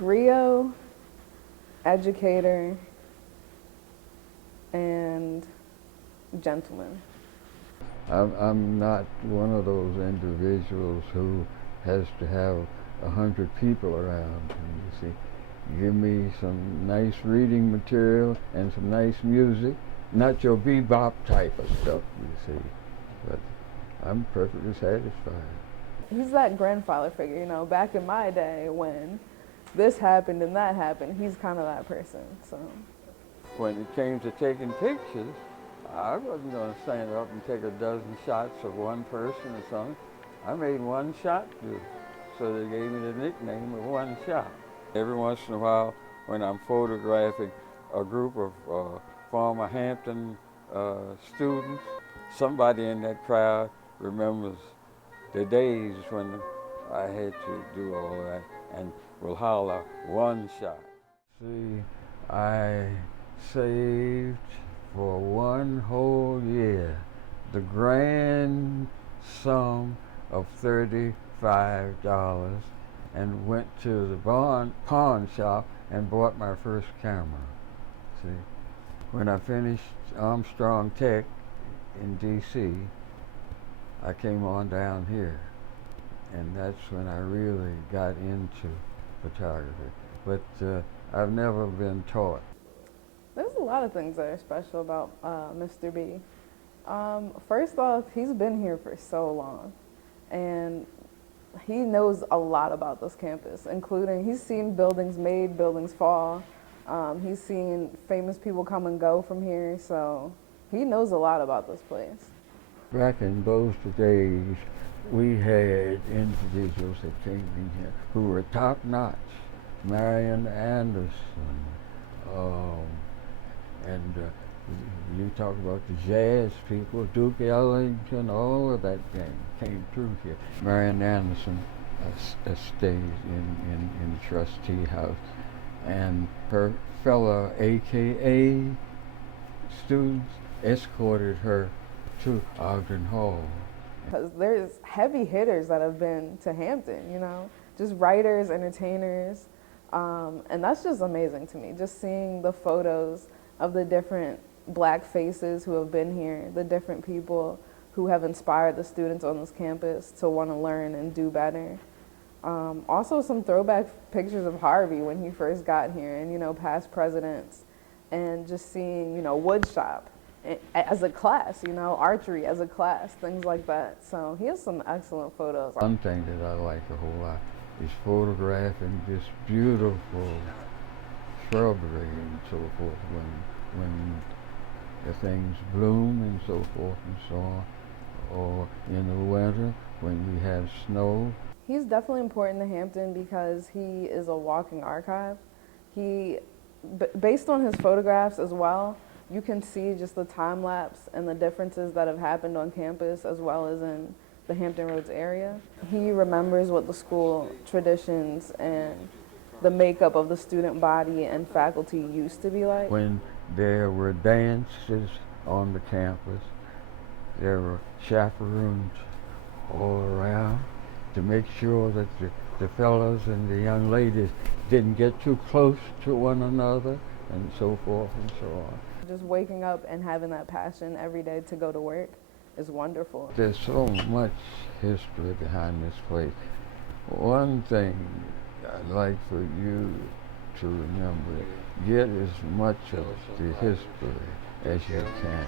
griot, educator, and gentleman. I'm not one of those individuals who has to have 100 people around. You see, give me some nice reading material and some nice music, not your bebop type of stuff, you see. But I'm perfectly satisfied. He's that grandfather figure, you know, back in my day when this happened and that happened, he's kind of that person, so. When it came to taking pictures, I wasn't going to stand up and take a dozen shots of one person or something. I made one shot do, so they gave me the nickname of One Shot. Every once in a while, when I'm photographing a group of former Hampton students, somebody in that crowd remembers the days when I had to do all that and will holler, One Shot. See, I saved for one whole year the grand sum of $35 and went to the pawn shop and bought my first camera. See, when I finished Armstrong Tech in D.C., I came on down here, and that's when I really got into photography. But I've never been taught. There's a lot of things that are special about Mr. B. First off, he's been here for so long, and he knows a lot about this campus, including he's seen buildings made, buildings fall. He's seen famous people come and go from here, so he knows a lot about this place. Back in those days, we had individuals that came in here who were top-notch. Marian Anderson, and you talk about the jazz people, Duke Ellington, all of that gang came through here. Marian Anderson stayed in the trustee house, and her fellow AKA students escorted her to Ogden Hall. Because there's heavy hitters that have been to Hampton, you know, just writers, entertainers, and that's just amazing to me, just seeing the photos of the different black faces who have been here, the different people who have inspired the students on this campus to want to learn and do better. Also some throwback pictures of Harvey when he first got here, and, you know, past presidents, and just seeing, you know, wood shop as a class, you know, archery as a class, things like that. So he has some excellent photos. One thing that I like a whole lot is photographing this beautiful shrubbery and so forth when the things bloom and so forth and so on, or in the winter when we have snow. He's definitely important to Hampton because he is a walking archive. Based on his photographs as well, you can see just the time lapse and the differences that have happened on campus as well as in the Hampton Roads area. He remembers what the school traditions and the makeup of the student body and faculty used to be like. When there were dances on the campus, there were chaperones all around to make sure that the fellows and the young ladies didn't get too close to one another and so forth and so on. Just waking up and having that passion every day to go to work is wonderful. There's so much history behind this place. One thing I'd like for you to remember, get as much of the history as you can.